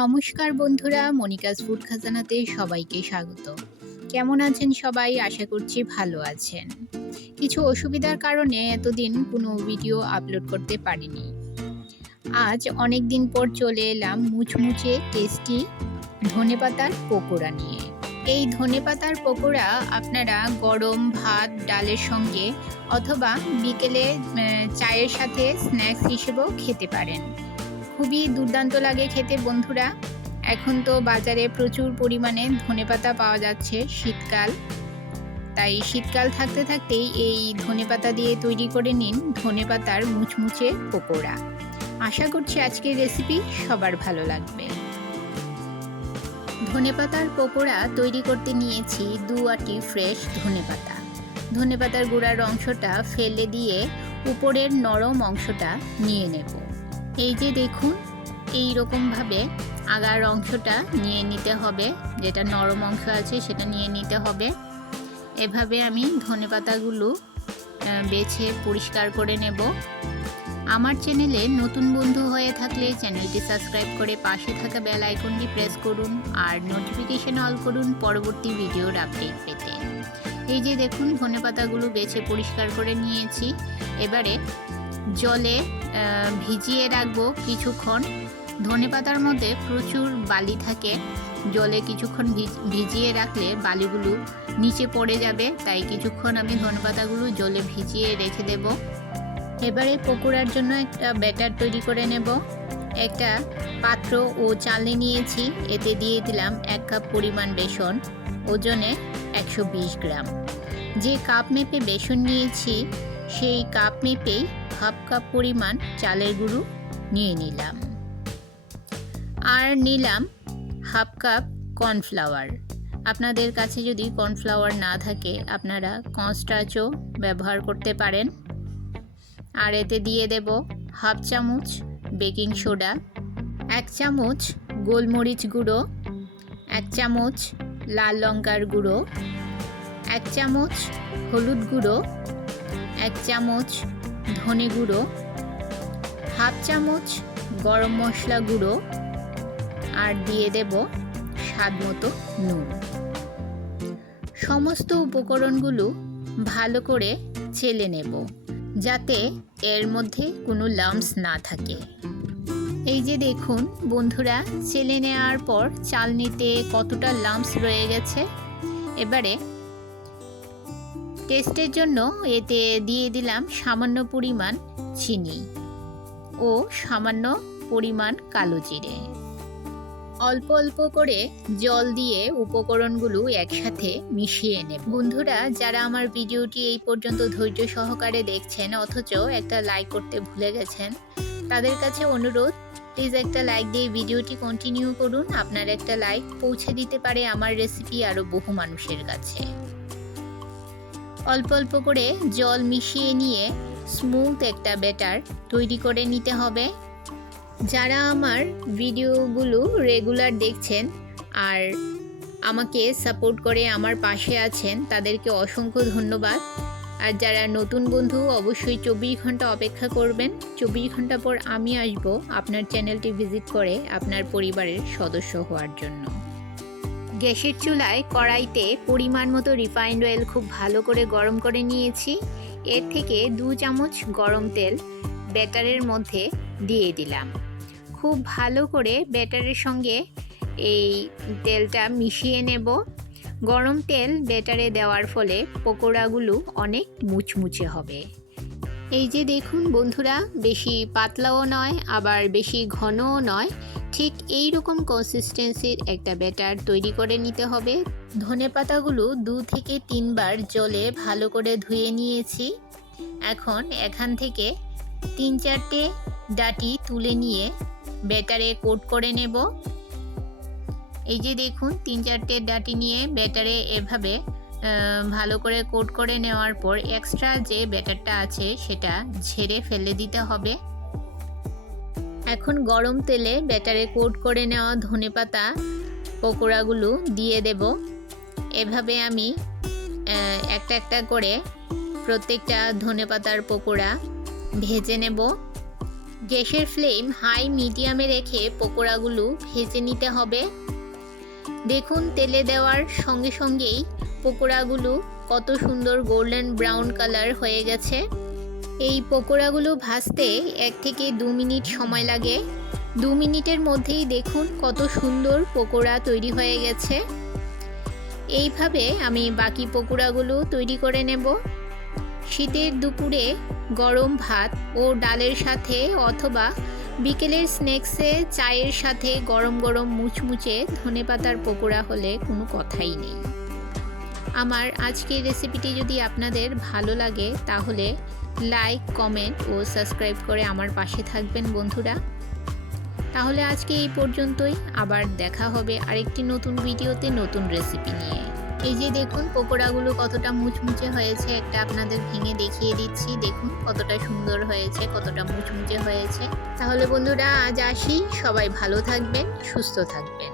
নমস্কার বন্ধুরা, Monica's food খাজানাতে সবাইকে স্বাগত। কেমন আছেন সবাই? আশা করছি ভালো আছেন। কিছু অসুবিধার কারণে এতদিন কোনো ভিডিও আপলোড করতে পারিনি। আজ অনেক দিন পর চলে এলাম মুচমুচে টেস্টি ধনেপাতার পকোড়া নিয়ে। এই ধনেপাতার পকোড়া আপনারা গরম ভাত ডালের সঙ্গে অথবা বিকেলে চায়ের সাথে স্ন্যাক্স হিসেবেও খেতে পারেন। খুবই দুর্দান্ত লাগে খেতে বন্ধুরা। এখন তো বাজারে প্রচুর পরিমাণে ধনেপাতা পাওয়া যাচ্ছে, শীতকাল। তাই শীতকাল থাকতে থাকতেই এই ধনেপাতা দিয়ে তৈরি করে নিন ধনেপাতার মুচমুচে পকোড়া। আশা করছি আজকের রেসিপি সবার ভালো লাগবে। ধনেপাতার পকোড়া তৈরি করতে নিয়েছি 2 আঁটি ফ্রেশ ধনেপাতা। ধনেপাতার গুঁড়ার অংশটা ফেলে দিয়ে উপরের নরম অংশটা নিয়ে নেব। এই যে দেখুন, এই রকমভাবে আগার অংশটা নিয়ে নিতে হবে, যেটা নরম অংশ আছে সেটা নিয়ে নিতে হবে। এভাবে আমি ধনেপাতাগুলো বেছে পরিষ্কার করে নেব। আমার চ্যানেলে নতুন বন্ধু হয়ে থাকলে চ্যানেলটি সাবস্ক্রাইব করে পাশে থাকা বেল আইকনটি প্রেস করুন আর নোটিফিকেশন অল করুন পরবর্তী ভিডিওর আপডেট পেতে। এই যে দেখুন, ধনেপাতাগুলো বেছে পরিষ্কার করে নিয়েছি। এবারে জলে ভিজিয়ে রাখবো কিছুক্ষণ। ধনেপাতার মধ্যে প্রচুর বালি থাকে, জলে কিছুক্ষণ ভিজিয়ে রাখলে বালিগুলো নিচে পড়ে যাবে, তাই কিছুক্ষণ আমি ধনেপাতাগুলো জলে ভিজিয়ে রেখে দেব। এবারে পকোড়ার জন্য একটা ব্যাটার তৈরি করে নেব। একটা পাত্র ও চালনি নিয়েছি, এতে দিয়ে দিলাম 1 কাপ পরিমাণ বেসন, ওজনে 120 গ্রাম। যে কাপ মেপে বেসন নিয়েছি সেই কাপ মেপেই হাফ কাপ পরিমাণ চালের গুঁড়ো নিয়ে নিলাম। আর নিলাম হাফ কাপ কর্নফ্লাওয়ার। আপনাদের কাছে যদি কর্নফ্লাওয়ার না থাকে আপনারা কর্নস্টার্চও ব্যবহার করতে পারেন। আর এতে দিয়ে দেব হাফ চামচ বেকিং সোডা, 1 চামচ গোলমরিচ গুঁড়ো, 1 চামচ লাল লঙ্কার গুঁড়ো, 1 চামচ হলুদ গুঁড়ো, 1 চামচ ধনে গুঁড়ো, হাফ চামচ গরম মশলা গুঁড়ো, আর দিয়ে দেব স্বাদ মতো নুন। সমস্ত উপকরণগুলো ভালো করে চেলে নেব, যাতে এর মধ্যে কোনো লাম্পস না থাকে। এই যে দেখুন বন্ধুরা, চেলে নেওয়ার পর চালনিতে কতটা লাম্পস রয়ে গেছে। এবারে টেস্টের জন্য এতে দিয়ে দিলাম সামান্য পরিমাণ চিনি ও সামান্য পরিমাণ কালো জিরে। অল্প অল্প করে জল দিয়ে উপকরণগুলো একসাথে মিশিয়ে নেব। বন্ধুরা, যারা আমার ভিডিওটি এই পর্যন্ত ধৈর্য সহকারে দেখছেন অথচ একটা লাইক করতে ভুলে গেছেন, তাদের কাছে অনুরোধ, প্লিজ একটা লাইক দিয়ে ভিডিওটি কন্টিনিউ করুন। আপনার একটা লাইক পৌঁছে দিতে পারে আমার রেসিপি আরও বহু মানুষের কাছে। অল্প অল্প করে জল মিশিয়ে নিয়ে স্মুথ একটা ব্যাটার তৈরি করে নিতে হবে। যারা আমার ভিডিওগুলো রেগুলার দেখছেন আর আমাকে সাপোর্ট করে আমার পাশে আছেন, তাদেরকে অসংখ্য ধন্যবাদ। আর যারা নতুন বন্ধু, অবশ্যই 24 ঘন্টা অপেক্ষা করবেন। 24 ঘন্টা পর আমি আসব আপনার চ্যানেলটি ভিজিট করে আপনার পরিবারের সদস্য হওয়ার জন্য। গ্যাসের চুলায় কড়াইতে পরিমাণ মতো রিফাইন্ড অয়েল খুব ভালো করে গরম করে নিয়েছি। এর থেকে 2 চামচ গরম তেল ব্যাটারের মধ্যে দিয়ে দিলাম। খুব ভালো করে ব্যাটারের সঙ্গে এই তেলটা মিশিয়ে নেব। গরম তেল ব্যাটারে দেওয়ার ফলে পকোড়াগুলো অনেক মুচমুচে হবে। এই যে দেখুন বন্ধুরা, বেশি পাতলাও নয় আবার বেশি ঘনও নয়, ঠিক এই রকম কনসিস্টেন্সির একটা ব্যাটার তৈরি করে নিতে হবে। ধনেপাতাগুলো 2 থেকে 3 বার জলে ভালো করে ধুয়ে নিয়েছি। এখন এখান থেকে 3-4টে ডাঁটি তুলে নিয়ে ব্যাটারে কোট করে নেব। এই যে দেখুন, 3-4টে ডাঁটি নিয়ে ব্যাটারে এভাবে ভালো করে কোট করে নেওয়ার পর এক্সট্রা যে ব্যাটারটা আছে সেটা ঝেড়ে ফেলে দিতে হবে। এখন গরম তেলে ব্যাটারে কোট করে নেওয়া ধনেপাতা পকোড়াগুলো দিয়ে দেব। এভাবে আমি একটা একটা করে প্রত্যেকটা ধনেপাতার পকোড়া ভেজে নেব। গ্যাসের ফ্লেম হাই মিডিয়ামে রেখে পকোড়াগুলো ভেজে নিতে হবে। দেখুন তেলে দেওয়ার সঙ্গে সঙ্গেই পকোড়াগুলো কত সুন্দর গোল্ডেন ব্রাউন কালার হয়ে গেছে। এই পকোড়াগুলো ভাজতে 1 থেকে 2 মিনিট সময় লাগে। 2 মিনিটের মধ্যেই দেখুন কত সুন্দর পকোড়া তৈরি হয়ে গেছে। এইভাবে আমি বাকি পকোড়াগুলো তৈরি করে নেব। শীতের দুপুরে গরম ভাত ও ডালের সাথে অথবা বিকেলের স্ন্যাক্সে চায়ের সাথে গরম গরম মুচমুচে ধনেপাতার পকোড়া হলে কোনো কথাই নেই। আমার আজকের রেসিপিটি যদি আপনাদের ভালো লাগে তাহলে লাইক, কমেন্ট ও সাবস্ক্রাইব করে আমার পাশে থাকবেন বন্ধুরা। তাহলে আজকে এই পর্যন্তই, আবার দেখা হবে আরেকটি নতুন ভিডিওতে নতুন রেসিপি নিয়ে। এই যে দেখুন পকোড়াগুলো কতটা মুচমুচে হয়েছে, একটা আপনাদের ভেঙে দেখিয়ে দিচ্ছি। দেখুন কতটা সুন্দর হয়েছে, কতটা মুচমুচে হয়েছে। তাহলে বন্ধুরা আজ আসি, সবাই ভালো থাকবেন, সুস্থ থাকবেন।